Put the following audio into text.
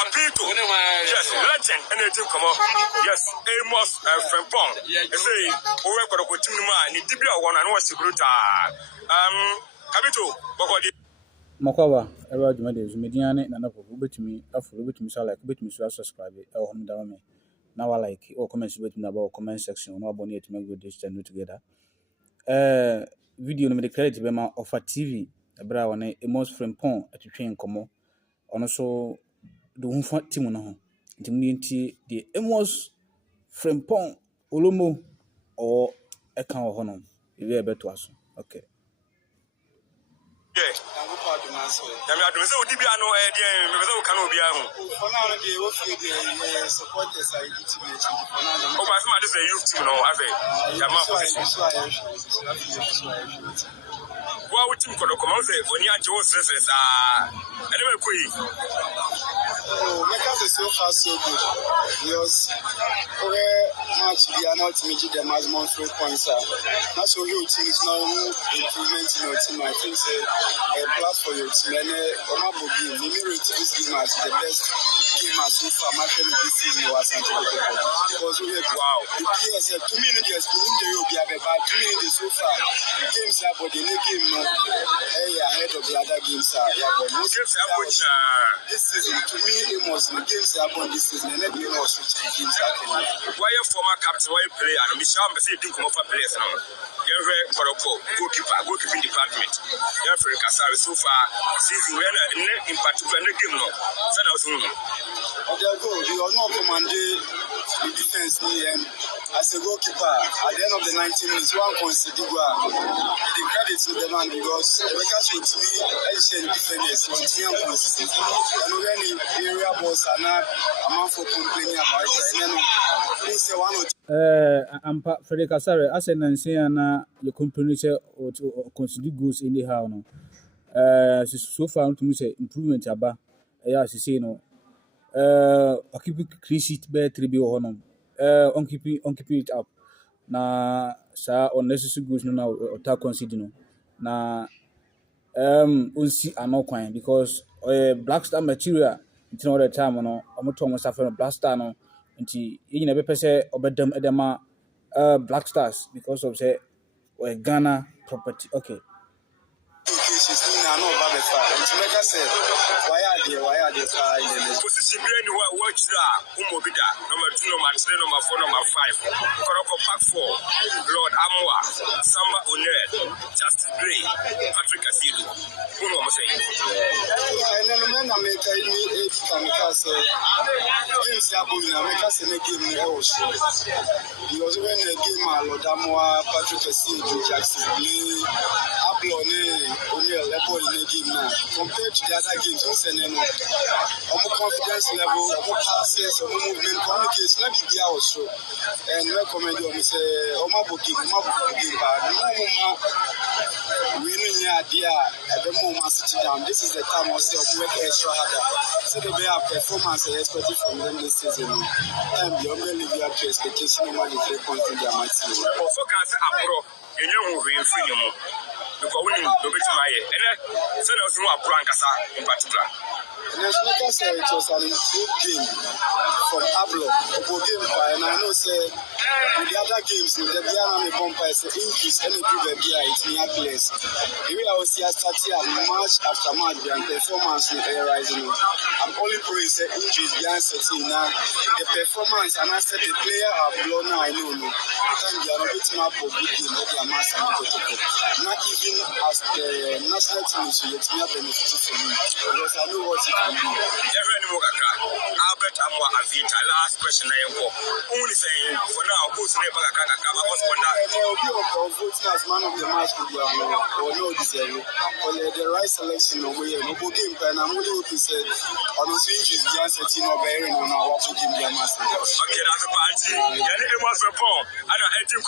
Capito. Yes, legend. And they come up. Yes, Amos Frimpong. They say, we work for the team. Ni Dibia one and was Sigruta. Capito, Bogodi. Makoba, ever do Medians, Mediane, and Apple, me, after me, so like, me, so subscribe, or home down me. Now I like, or comments with me about comment section, no abonnate to make good this channel together. Video no me the credit be ma offer TV, a bra one Amos Frimpong at train como, on also the one for team no. Intimidate the Amos Frimpong, Olomo, or a can of honor. If you better to us. Okay. I don't know, Dibia no idea, we cannot be a supporters. I need to mention. Oh, my father is a youth team, no, I think. What would you call a command when you are Joseph? Anyway, oh, make us so far so good. Because much we are not making the maximum 3 points. That's why your team is now improvement in your team. I think a plus for your team. And Omabo game, the mirror this game as the best game as so far. Market this season was because we have the players have 2 minutes. We need the Yobi have about 2 minutes so far. Games are but the game no ahead of the other games are. This season to me it was the games are on this season and every was switching games are coming. Why your former captain, why you play and Michelle Messi didn't come over players now. You're very Kotoko, goalkeeping department. You're very Kasari so far season when in particular in the game no. So now soon. You are not commanding the defense and as a goalkeeper at the end of the 19 minutes one consider the credit to the man because we can't say to me Asian defenders on team consistent and when the area boss are not amount for complaining about it and then we say one or I'm Frederick Asare. I said Nancy and your company or consider goals anyhow no. So far to me say improvement aba. Yeah, she say no. I keep clean sheet better 3 be or on keep it up. Na sa unnecessary goals no now or consider no. Na see no kwan because black star material until all the time no I'm to almost after black star no until you never say obedem edema black stars because of say Ghana property. Okay. Position being watch that Umobida, number 2, number 3, number 4, number 5. Kotoko Park 4, Lord Amwa, Samba O'Neill, Justice Gray, Patrick Asilu. Who am I saying? I remember making me 8 kamikaze. Games Yabuna, make us in a game. He was when a game, Lord Amwa, Patrick Asilu, Justice Gray, O'Neill, level in a game now. Compared to the other games, what's the name? Confidence level, passes, movement, communication, let me be our show. And recommend you say, Omabo game, but winning idea at the moment sitting down. This is the time of work extra harder. So they may have performance expected from them this season. And the only be up to expectation of the 3 points in their match. Focus abro, you know who we in because we know the bit my and so there's no Brancasa in particular. National say it was an improved game from Ablo, and I know say with the other games, the Biana Bomba is an increase and improve it's near place. The way I was here starting match after match and performance in the rising. I'm only praying say injuries behind setting now. The performance and I said the player have blown now, I know. Time they are not beating up for good game, not their mass and Kotoko. Not even as the national team is yet me benefited from me. Because I know what it can do. Albert Amwa Avita, last question I am only saying for now, who's never a kind of cover was for now. Voting as man of the match or no deserve or the right selection of way no game and I'm only looking said on the injuries the answer team of bearing on our watching the master. Okay, that's a party. And it was a ball. I don't